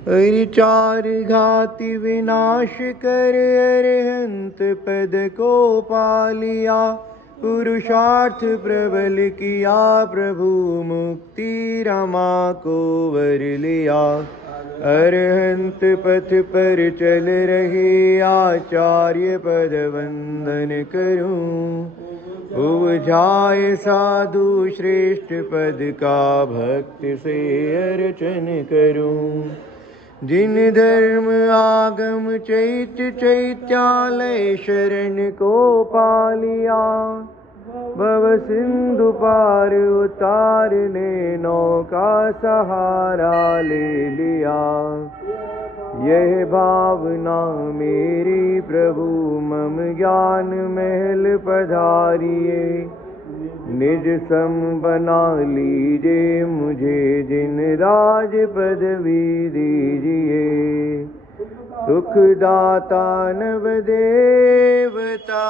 चार घाति विनाश कर अरहंत पद को पालिया। पुरुषार्थ प्रबल किया प्रभु मुक्ति रमा को वर लिया। अरहंत पथ पर चल रहे आचार्य पद वंदन करूं। उपजाए साधु श्रेष्ठ पद का भक्ति से अर्चन करूं। जिन धर्म आगम चैत्य चैत्यालय शरण को पालिया। भव सिंधु पार उतारने नौका सहारा ले लिया। यह भावना मेरी प्रभु मम ज्ञान महल पधारिए। निज सम बना लीजे मुझे जिन राज पदवी दीजिए। सुखदाता नव देवता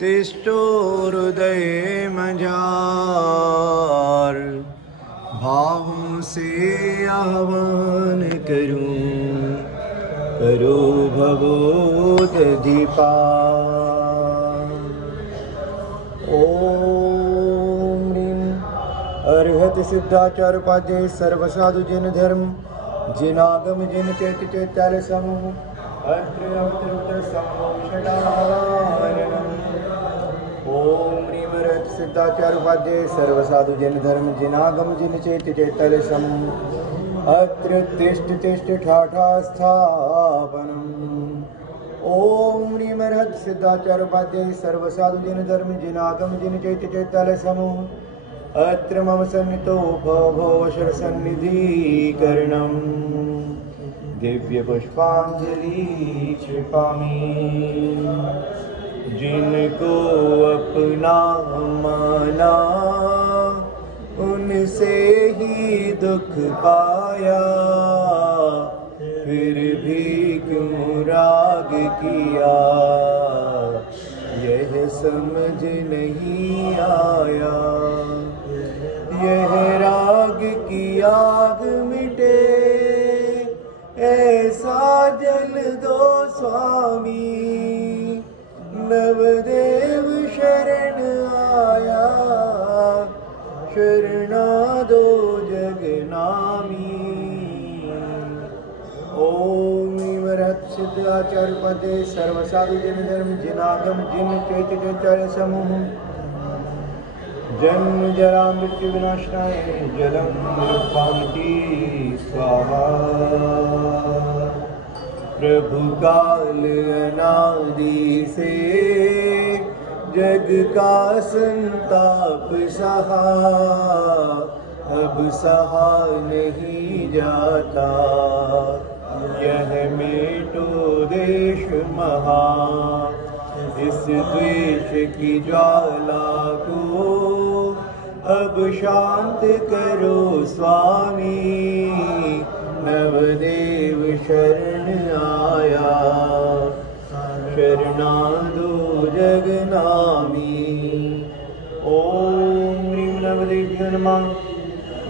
तिष्ठो हृदय मझार। भावों से आह्वान करूं करो भवोदधिपार। ओम ह्रीं अर्हत सिद्धाचार्य उपाध्याय सर्वसाधु जिन धर्म जिन आगम जिन चैत्य चैत्यालय समूह अत्र अवतृप्त समूह षडाननम्। ओम ह्रीं अर्हत सिद्धाचार्य उपाध्याय सर्वसाधु जिन धर्म जिन आगम जिन चैत्य चैत्यालय समूह अत्र तिष्ठ तिष्ठ ठाठा स्थापनम्। ओम ह्रीं अर्हत सिद्धाचार्य उपाध्याय सर्वसाधु जिन धर्म जिन आगम जिन चैत्य चैत्यालय समूह अत्र मम सन्नितो भव शरसन्निधिकरणम्। दिव्य पुष्पांजलि क्षिपामि। जिनको अपना माना उनसे ही दुख पाया। फिर भी क्यों राग किया यह समझ नहीं आया। यह राग की आग मिटे ऐसा जल दो स्वामी। नवदेव शरण आया शरणा दो जगनामी। ओम अर्हत सिद्धाचार्य उपाध्याय सर्वसाधु जिन धर्म जिन आगम जिन चैत्य चैत्यालय समूह जन्म जरा मृत्यु विनाशनाय जलम निरुपामिति स्वाहा। प्रभु काल अनादि से जग का संताप सहा। अब सहा नहीं जाता यह मेटो देश महा। इस द्वेष की ज्वाला को अब शांत करो स्वामी। नवदेव शरण आया शरणा दो जगनामी। ओम ह्रीं नवदेव्यो नमः।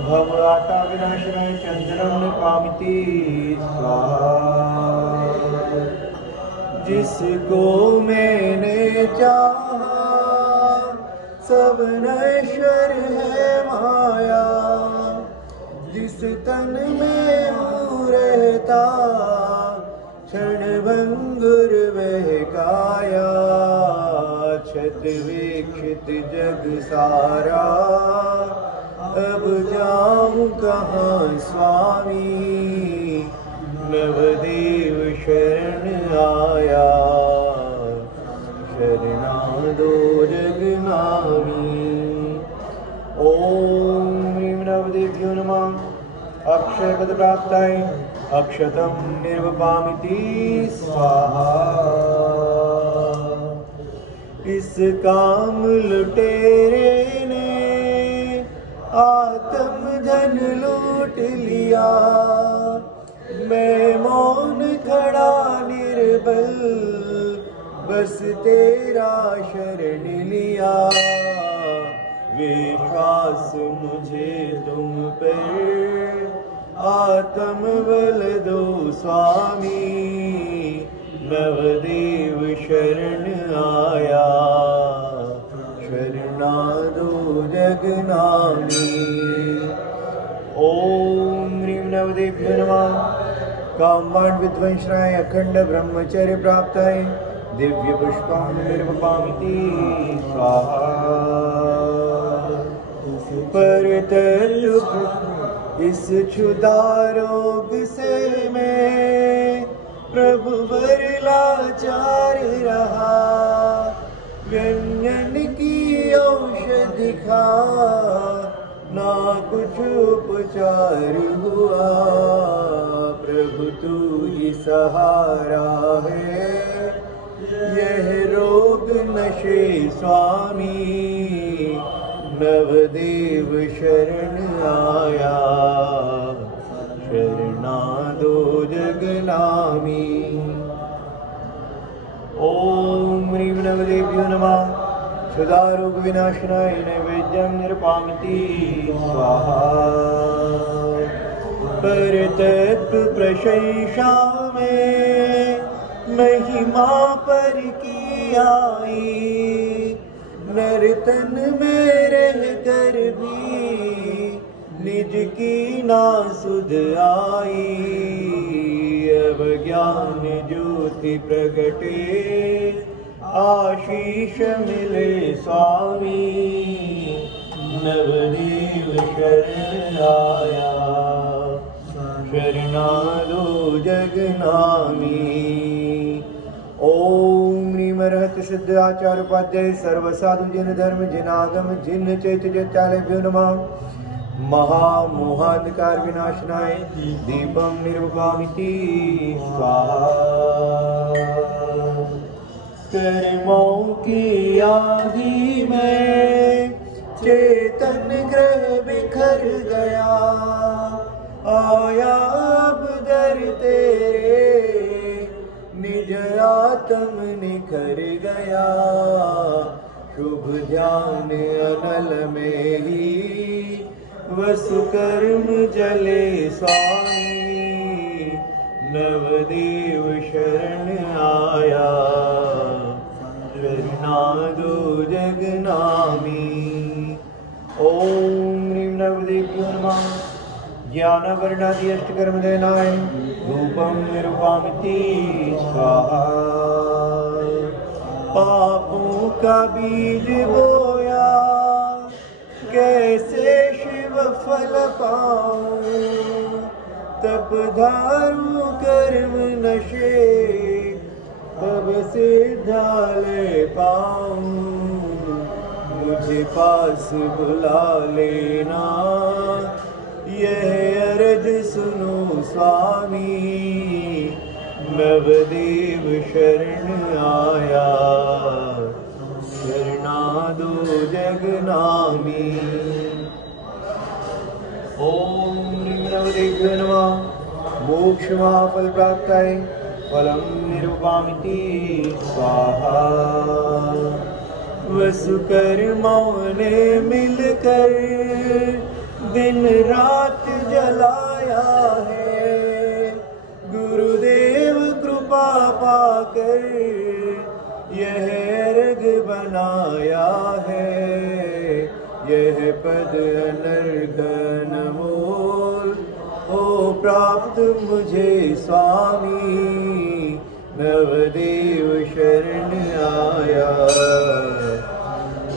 भवराता विनाशनाय चंद्रम निपामिति स्वाहा। जिसको मैंने चाहा सब नश्वर है माया। जिस तन में हूँ रहता क्षण भंगुर वह काया। छत वीक्षित जग सारा अब जाऊं कहाँ स्वामी। नवदेव शरण आया शरणा दो जगनामी। ओम ह्रीं नवदेव्यो नमः। अक्षय पद प्राप्ताय अक्षतम निर्वपामिति स्वाहा। इस काम लुटेरे ने आत्म धन लूट लिया। मैं मौन खड़ा निर्बल बस तेरा शरण लिया। विश्वास मुझे तुम पर तमबल दो स्वामी, नवदेव शरण आया, शरणादो जगनामी। ओम ह्रीं नवदेभ्यो नमः। कामवाण विध्वंसनाय अखंड ब्रह्मचर्य प्राप्ताय दिव्य पुष्पं निर्वपामिति स्वाहा। परतल इस क्षुधा रोग से मैं प्रभु वर लाचार रहा, व्यंजन की औषधि खा ना कुछ उपचार हुआ। प्रभु तू ही सहारा है, यह रोग नशे स्वामी, नवदेव शरण आया, शरणादो जगनामी। ओम ह्रीं नवदेभ्यो नमः। क्षुधारोग विनाशनाय नैवेद्यं निरुपामिति स्वाहा। परतत्व प्रशंसा में महिमा पर की आई, नर्तन में रह कर भी निज की ना सुध आई। अब ज्ञान ज्योति प्रगटे, आशीष मिले स्वामी, नवदेव शरण आया, शरणादो जगनामी। ओम ह्रीं अर्हत सिद्ध आचार्य उपाध्याय सर्व साधु जिन धर्म जिनागम जिन चैत्य चैत्यालयभ्यो नमः। महामोहांधकार विनाशनाय दीपं निर्वपामिति स्वाहा। कर्मों की आंधी में चेतन ग्रह बिखर गया, आया अब दर तेरे, निज आत्म निखर गया। शुभ ध्यान अनल में ही वसु कर्म जले स्वामी, नवदेव शरण आया, शरणादो जगनामी। ओम ह्रीं नवदेभ्यो नमः। ज्ञानावरणादि अष्टकर्म देनाय रूपं निरुपामिति स्वाहा। पापों का बीज बोया, कैसे शिव फल पाऊं, तप धारू कर्म नशे, तब सिद्धालय पाऊं। मुझे पास बुला लेना, यह अर्ज सुनो स्वामी, नवदेव शरण आया, शरणादो जगनामी। ओम ह्रीं नवदेभ्यो नमः। मोक्ष महाफल प्राप्ताय फलं निरुपामिति स्वाहा। वसुकर्माओं ने मिलकर दिन रात जलाया है, गुरुदेव कृपा पाकर यह अर्घ बनाया है। यह पद अनर्घ अनमोल हो प्राप्त मुझे स्वामी, नवदेव शरण आया,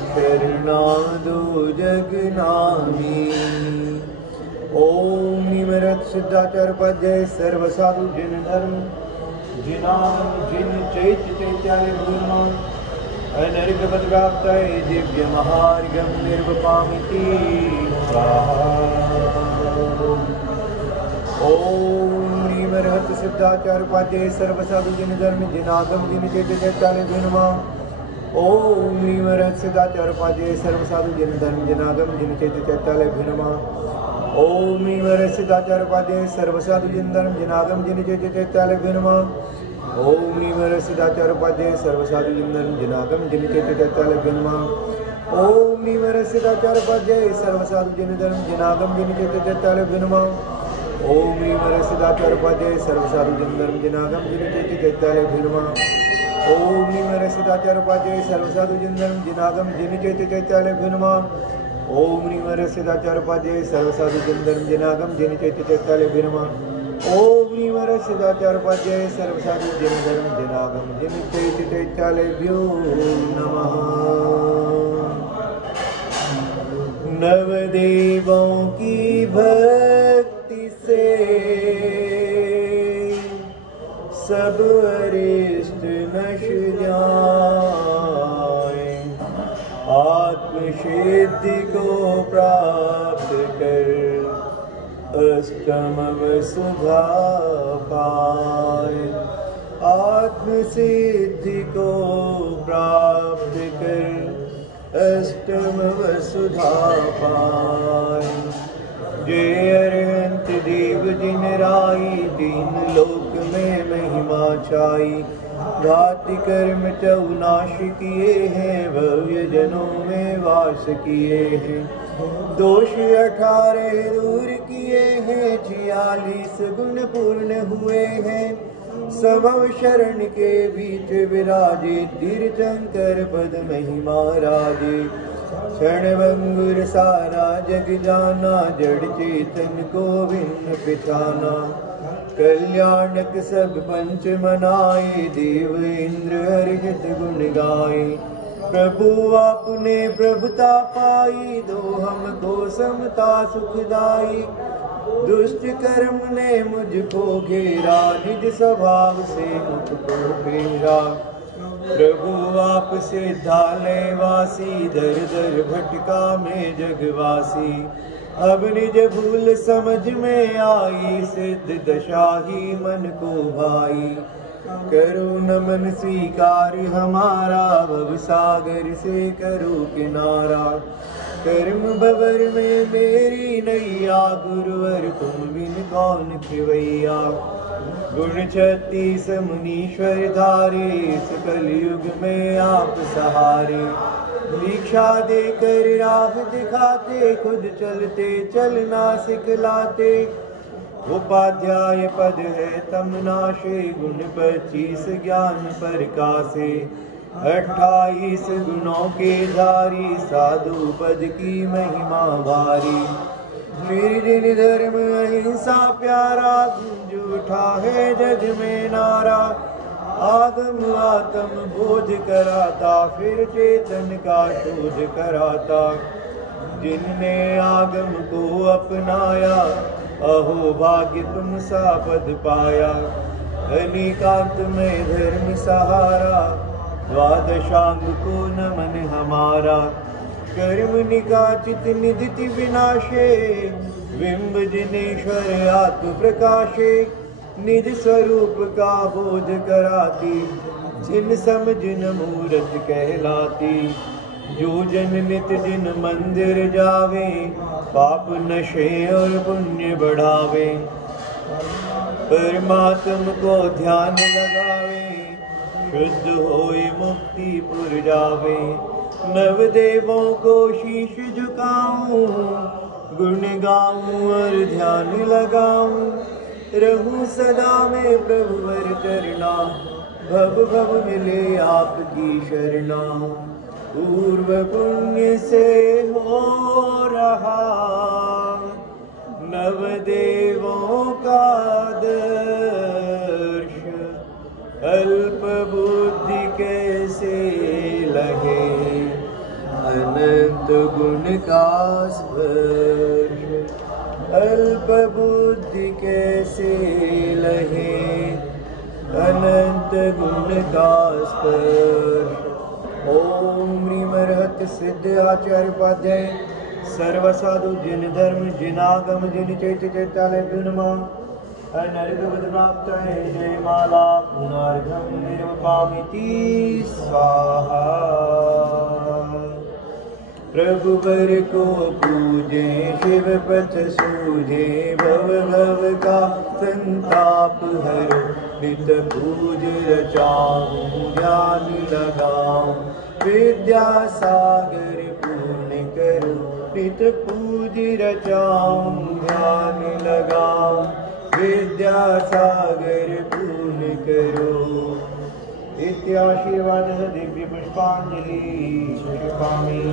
शरणादो जगनामी। ओम निमरत सिद्धाचार्य उपाध्याय सर्व साधु जिन धर्म जिनाम जिन चैत्य चैत्यालयभ्यो नमः। अनर्घ पद प्राप्ताय दिव्य महार्घं निर्वपामिति स्वाहा। ओम ह्रीं अर्हत सिद्धाचार्य उपाध्याय सर्व साधु जिन धर्म जिनागम जिन चैत्य चैत्यालयभ्यो नमः। ओम ह्रीं अर्हत सिद्धाचार्य उपाध्याय सर्व साधु जिन धर्म जिनागम जिन चैत्य चैत्यालयभ्यो नमः। ओम ह्रीं अर्हत सिद्धाचार्य उपाध्याय सर्व साधु जिन धर्म जिनागम जिन चैत्य चैत्यालयभ्यो नमः। ओम ह्रीं अर्हत सिद्धाचार्य उपाध्याय सर्व साधु जिन धर्म जिनागम जिन चैत्य चैत्यालयभ्यो नमः। ओम ह्रीं अर्हत सिद्धाचार्य उपाध्याय सर्व साधु जिन धर्म जिनागम जिन चैत्य चैत्यालयभ्यो नमः। ओम ह्रीं हर सिद्धाचार्य उपाध्याय सर्वसाधु जन धर्म जनागम जिन चैत्य चैत्यालय भिरमा। ओम ह्रीं हर सिद्धाचार्य उपाध्याय सर्वसाधु जन धर्म जनागम जिन चैत्य चैत्यालय भिरमा। ओम ह्रीं हर सिद्धाचार्य उपाध्याय सर्वसाधु जन धर्म जनागम जिन चैत्य चैत्यालय भिरमा। ओम ह्रीं हर सिद्धाचार्य उपाध्याय सर्वसाधु जन धर्म जनागम जिन चैत्य चैत्यालयभ्यो नमः। नवदेवों की भक्ति से सब अरिष्ट नश जाए, आत्मसिद्धि को प्राप्त कर अष्टम वसुधा पाए। आत्मसिद्धि को प्राप्त कर अष्टम वसुधा पाए। जय अरहंत देव जिन राई, तीन लोक में महिमा छाई। घाति कर्म चौनाश किए हैं, भव्य जनों में वास किए हैं। दोष 18 दूर किए हैं, 46 गुण पूर्ण हुए हैं। समव शरण के बीच विराजे, तीर्थंकर पद महिमा राजे। क्षणभंगुर सारा जग जाना, जड़ चेतन को भिन्न पिछाना। कल्याणक सब पंच मनाए, देव इंद्र हरिहित गुण गाए। प्रभु आपने प्रभुता पाई, दो हमको समता सुखदाई। दुष्ट कर्म ने मुझको घेरा, निज स्वभाव से मुझको फेरा। प्रभु आप सिद्धालय वासी, दर दर भटका में जगवासी। अब निज भूल समझ में आई, सिद्ध दशा ही मन को भाई। करो नमन स्वीकार हमारा, भव सागर से करो किनारा। कर्म भवर में मेरी नैया, गुरुवर तुम बिन कौन खिवैया। गुण 36 मुनीश्वर धारे, सकल युग में आप सहारे। दीक्षा देकर राह दिखाते, खुद चलते चलना सिखलाते। उपाध्याय पद है तमनाशे, गुण 25 ज्ञान प्रकाशे। 28 गुणों के धारी, साधु पद की महिमा भारी। निर्जन धर्म अहिंसा प्यारा, गुंज उठा है जग में नारा। आगम आत्म बोध कराता, फिर चेतन का शोध कराता। जिनने आगम को अपनाया, अहो भाग्य तुम सा पद पाया। अनेकांत में धर्म सहारा, द्वादशांग को नमन हमारा। कर्म निकाचित निधि विनाशे, बिंब जिनेश्वर आत्म प्रकाशे। निज स्वरूप का बोध कराती, जिन समझ न मूरत कहलाती। जो जन नित दिन मंदिर जावे, पाप नशे और पुण्य बढ़ावे। परमात्म को ध्यान लगावे, शुद्ध होए मुक्ति पुर जावे। नवदेवों को शीश झुकाऊं, गुण गाऊं और ध्यान लगाऊं। रहूं सदा में प्रभुवर चरना, भव भव मिले आपकी शरणा। पूर्व पुण्य से हो रहा, नवदेवों का दर्श। अल्प बुद्धि कैसे लगे, अनंत गुण का स्पर्श। अल्प बुद्धि कैसे लहे, अनंत गुण का स्पर्श। ओम ह्रीं अरहत सिद्ध आचार्य उपाध्याय सर्वसाधु जिन धर्म जिनागम जिन चैत्य चैत्यालय नमः। अनर्घ प्राप्त है जय माला, पुनर्घम निर्वपामिति स्वाहा। प्रभु वर को पूजे, शिव पथ सूझे। भव भव का संताप हरो, नित पूज रचाऊं ज्ञान लगाऊं। विद्या सागर पूर्ण करो, नित पूज रचाऊं ध्यान लगाऊं विद्यासागर पूर्ण करो। इत्याशीर्वाद दिव्य पुष्पांजलि कृपामि।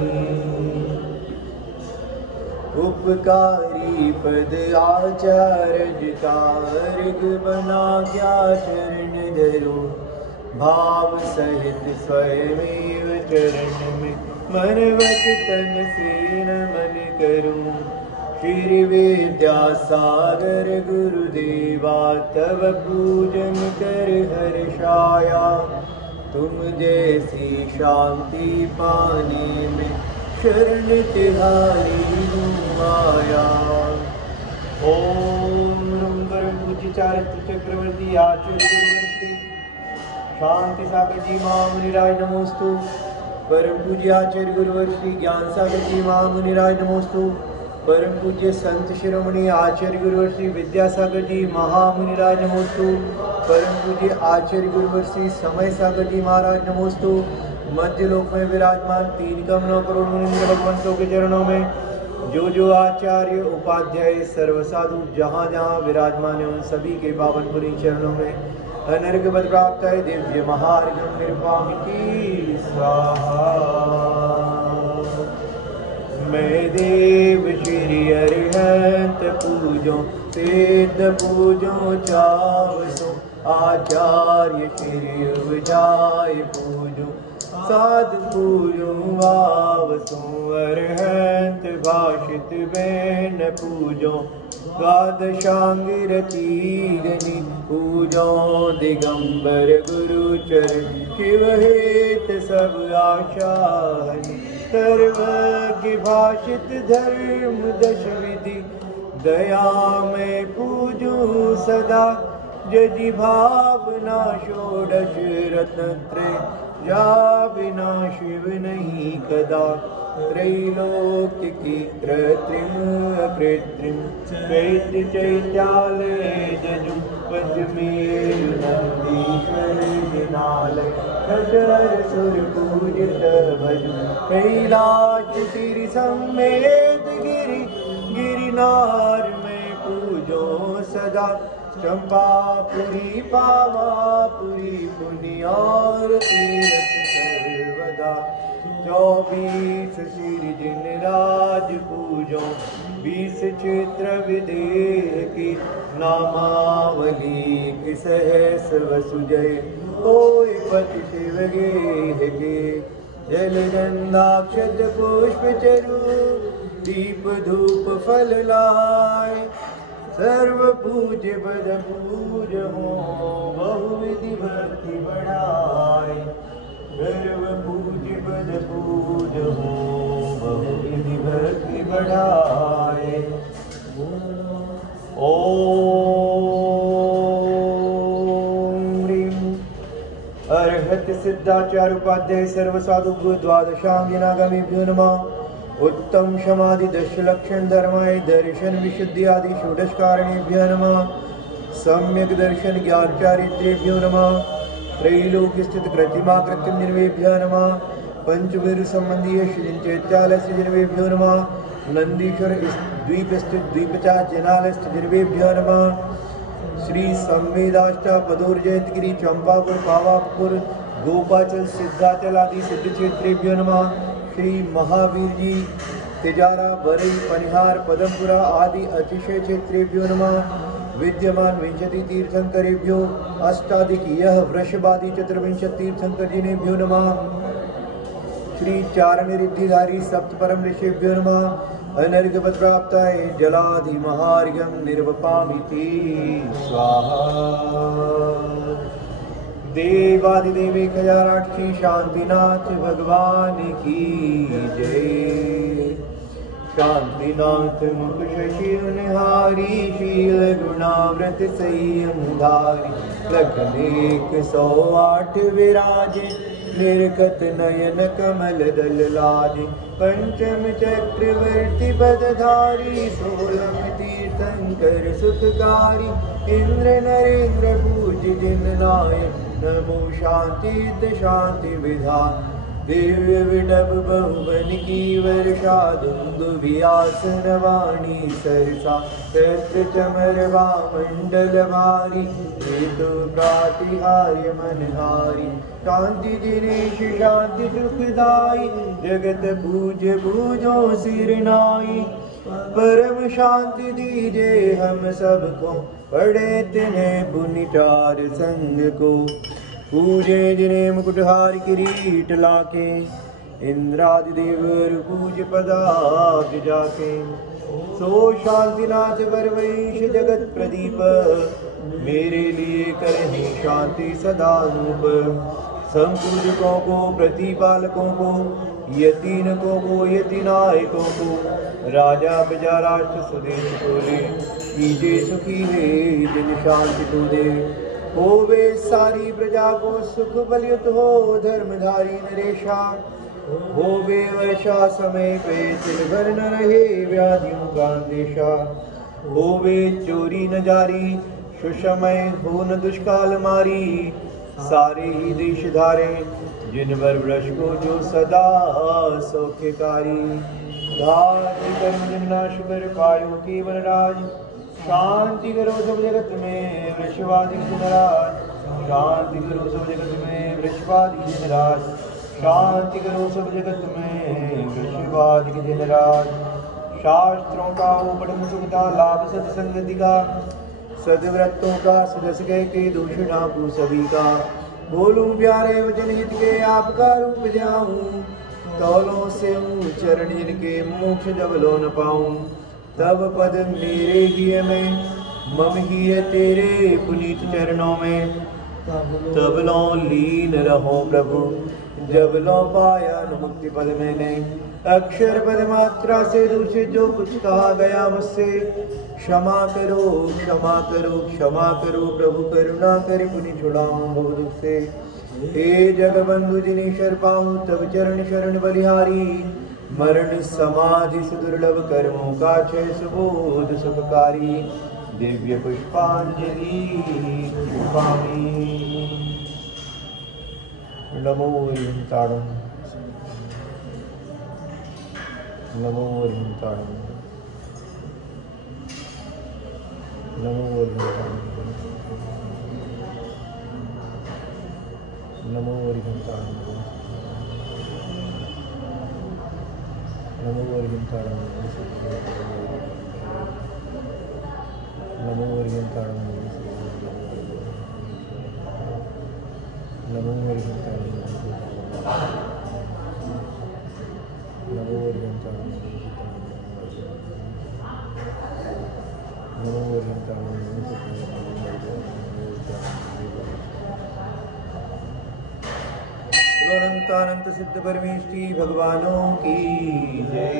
उपकारी पद आचार्य का अर्घ बना क्या चरण धरो। भाव सहित स्वयमेव चरण में मन वचन से नमन करूं। श्री विद्यासागर गुरुदेवा तव पूजन कर हर्षाया। तुम जैसी शांति पाने में शरण तिहारी हूँ आया। ओम नम परम पूज्य चारित्र चक्रवर्ती आचार्य गुरुवर्षि शांति सागर जी महामुनिराय नमोस्तु। परम पूज्य आचार्य गुरुवर्षि ज्ञान सागर जी महामुनिराय नमोस्तु। परम पूज्य संत शिरोमणि आचार्य गुरुवर्षि विद्यासागर जी महामुनिराय नमोस्तु। परम पूज्य आचार्य गुरुवर्षि समय सागर जी महाराज नमोस्तु। मध्य लोक में विराजमान 3 करोड़ मुनिंद्र भगवंतों के चरणों में जो आचार्य उपाध्याय सर्व साधु जहाँ जहाँ विराजमान है उन सभी के पावन पुरी चरणों में अनर्घ पद प्राप्त है दिव्य महार्घम निर्वामिकी स्वाहा। मैं देव श्री अरिहंत पूजो वेद पूजो चावसो। आचार्य श्री उपजाय पूजो साधु पूजो वावसो। अरहंत भाषित बैन पूजो द्वादशांग रतीगनि पूजो। दिगंबर गुरुचरण शिव हेत सब आशा हनि। सर्वज्ञ भाषित धर्म दश विधि दया में पूजू सदा। जदि भावना षोडश रत्न त्रय जा बिना शिव नहीं कदा। त्रैलोक्य की कृत्रिम अकृत्रिम चैत्य चैत्यालय जजु पंचमेरु नंदीश्वर जिनालय। खटर सुर पूजित भजु कैलाश गिरि समेत गिरि गिरिनार में पूजो सदा। चंपापुरी पावापुरी पुनियार तीरथ सर्वदा। 24 सिर जिन राज पूजो 20 क्षेत्र विदेह की नामावली की सहस वसुजय। ओय पति शिव गेह के जल गंधाक्षत पुष्प चरु दीप धूप फल लाए। सर्व पूज्य पद पूज हो बहुविधि भक्ति बढ़ाए। सर्व पूज्य पद पूज हो बहुविधि भक्ति बढ़ाए। ओम ह्रीं अर्हत सिद्धाचार्य उपाध्याय सर्व साधु द्वादशांगिनागमेभ्यो नमः। उत्तम समाधि दशलक्षण धर्माय दर्शन विशुद्धि आदि षोडश कारणेभ्यो नमः। सम्यक दर्शन ज्ञान चारित्र्येभ्यो नमः। त्रैलोक स्थित प्रतिमा कृत्रिम निर्वेभ्यो नमः। पंचवीर संबंधीय श्री चैत्यालय निर्वेभ्यो नमः। नंदीश्वर द्वीप स्थित द्वीपचा जनालय निर्वेभ्यो नमः। श्री संवेदाष्टा पदोर जयंतगिरी चंपापुर पावापुर गोपाचल सिद्धाचल आदि सिद्ध क्षेत्रेभ्यो नमः। श्री महावीर जी तिजारा बरई पनिहार पदमपुरा आदि अतिशय क्षेत्रेभ्यो नमः। विद्यमान 20 तीर्थंकरेभ्यो अष्टाधिक यह वृषभादि 24 तीर्थंकर जिनेभ्यो नमः। श्री चारण रिद्धिधारी सप्त परम ऋषिभ्यो नमः। अनर्घ पद प्राप्ताय जलाधि महार्घ्यं निर्वपामिति स्वाहा। देवादिदेवी खजानाक्षी शांतिनाथ भगवान की जय। शांतिनाथ मुख शशि निहारी शील गुणाव्रत संयम धारी। लखन 108 विराजे निर्कत नयन कमल दल लाजे। पंचम चक्रवर्ती पदधारी 16 तीर्थंकर सुखकारी। इंद्र नरेंद्र पूज्य जिन नायक नमो शांति शांति विधान। दिव्य विडब बहुवन की वर्षा धुंधु व्यासन वाणी सरसा चैत्र चमर मंडल भारी हेतु प्रातिहार्य मनहारी शांति दिनेश शांति सुखदाई जगत पूज्य पूजो सिर नाई परम शांति दीजे हम सबको पढ़े तिन्हें पुनिचार संग को पूजे जिन्हें मुकुटहार किरीट लाके इंद्रादिदेवर पूज पदाब्ज जाके सो शांतिनाथ परमेश जगत प्रदीप मेरे लिए करनी शांति सदा रूप संपूजकों को प्रतिपालकों को यतीनकों को यतिनायकों को राजा प्रजा राष्ट्र स्वदेश को ले कीजे सुखी है दिन शांति को दे होवे सारी प्रजा को सुख बलयुत हो धर्मधारी नरेशा होवे वर्षा समय पे तिल भर न रहे व्याधियों का अंदेशा होवे चोरी न जारी सुषमय हो न दुष्काल मारी सारे ही देश धारे जिन वर वृक्ष को जो सदा सौख्यकारी धार्य कर्म जिन्नाश पर पायो केवल राज शांति करो सब जगत में वृषवादि जनराज शांति करो सब जगत में वृषवादि जनराज शांति करो सब जगत में वृषवादि जनराज शास्त्रों का उपटम सुखता लाभ सत्संगति का सदव्रतों का सदस्य के दूषणा को सभी का बोलूं प्यारे वचन हित के आपका रूप जाऊं तौलों से चरण जिनके मोक्ष जब लो न पाऊं तब पद मेरे ही में मम ही तेरे पुनीत चरणों में तब लो लीन रहो प्रभु जब लो पाया न मुक्ति पद मैंने अक्षर पद मात्रा से दूसरे जो कुछ कहा गया मुझसे क्षमा करो क्षमा करो क्षमा करो प्रभु करुणा कर पुनि छुड़ाऊं बहुत दुख से हे जगबंधु जिन्हें शर पाऊं तब चरण शरण बलिहारी मरण समाधि सुदुर्लभ कर्मों का क्षय सुबोध सुखकारी दिव्य पुष्पांजलि नमो ताड़म नमो ताड़म नमो नमो ताड़म नमो ताड़म नमो ताड़म नमो ताड़म नमो ताड़म अनंत सिद्ध परमेष्टि भगवानों की जय।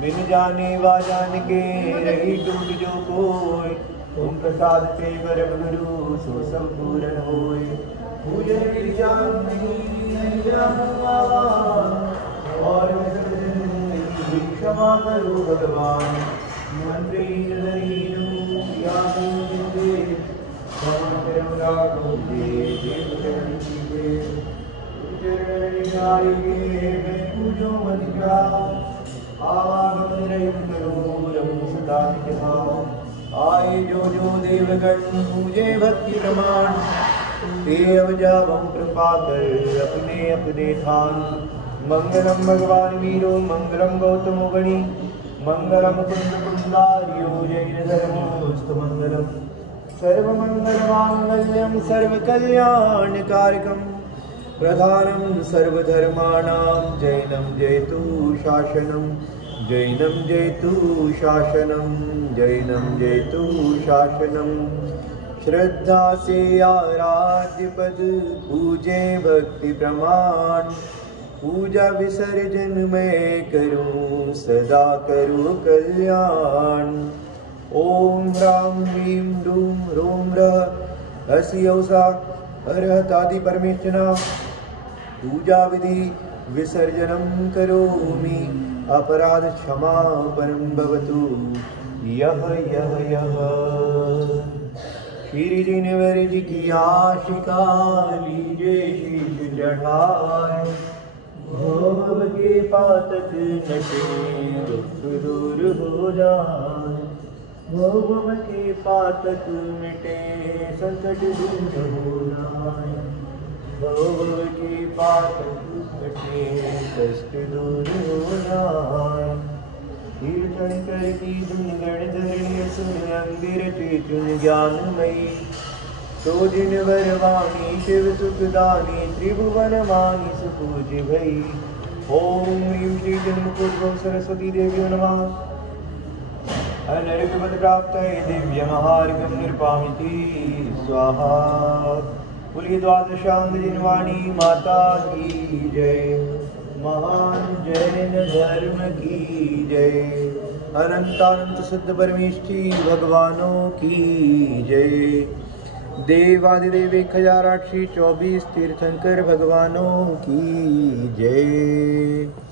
बिन जाने वा जान के रही टूट जो कोई तुम प्रसाद पे परम गुरु सो संपूर्ण होय। पूजन विधि जान नहीं जानुआ और क्षमा करो भगवान मंत्री नदरीनु या मुझे क्षमा करो राघो दे चरण कीजिए चरण निहारिए मैं पूजो मदिरा आवागमन रहित करो रघु सदा निभाओ। आए जो देवगण पूजे भक्ति प्रमाण ते अवजावम कृपा कर अपने अपने थान। मंगलम भगवान वीरो मंगलम गौतमो गणी मंगलम कुंद कुंडारियो जैन धर्मोस्तु मंगलम सर्वमंगल मांगल्यम सर्वकल्याणकारकम प्रधानम सर्वधर्माणां जैनम जयतु शासनम जैनम जयतु शासनम जैनम जयतु शासनम। श्रद्धा से आराध्य पद पूजे भक्ति प्रमाण पूजा विसर्जन में करूं सदा करूं कल्याण। ओम ह्रां ह्रीं रूं रों रः हस्यौसा अर्हतादि परमेष्ठिना पूजा विधि विसर्जनं करोमि अपराध क्षमा परं भवतु यः यः यः। श्री जिनवर जी की आशिका लीजे शीश चढ़ाए। भव के पातक नटे दुख दूर हो जाए। भव के पातक मिटे संकट दूर हो जाए। भव के पातक मिटे कष्ट दूर हो जाए। कीर्तन करती धुन गण धरणी सुन अंगिर चेतन ज्ञानमयी। तो जिनवर वाणी शिव सुखदानी त्रिभुवन मानी सुपूज भई। ओम ह्रीं श्री जन्मकुट सरस्वती देवी नमः। अनर्घ्यपद प्राप्तये दिव्यमहार्घ्यं निर्पामिति स्वाहा। बोलिए द्वादशांग जिनवाणी माता की जय। महान जैन धर्म की जय। अनंतानंत सिद्ध परमेष्ठी भगवानों की जय। देवादिदेव 1024 तीर्थंकर भगवानों की जय।